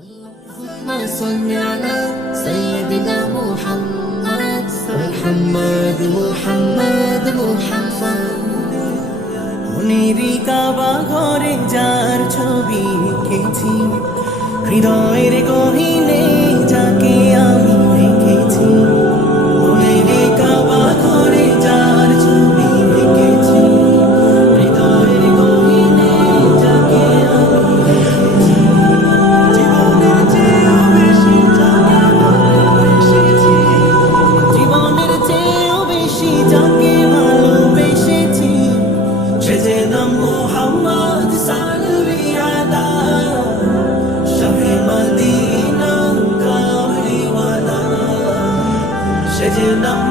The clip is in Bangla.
اللهم صل على سيدنا محمد محمد محمد محمد মনেরই কাবা ঘরে যার ছবি এঁকেছি, হৃদয়ের গহীনে যাকে আমি রেখেছি। মনেরই কাবা ঘরে যার ছবি এঁকেছি, হৃদয়ের গহীনে যাকে আমি রেখেছি। জীবনের চেয়েও বেশি যাকে ভালোবেসেছি, জীবনের চেয়েও বেশি যাকে ভালোবেসেছি। সে যে নাম মুহাম্মদ সাল্লি আলা শাহে মদিনা কামলিওয়ালা। সে যে নাম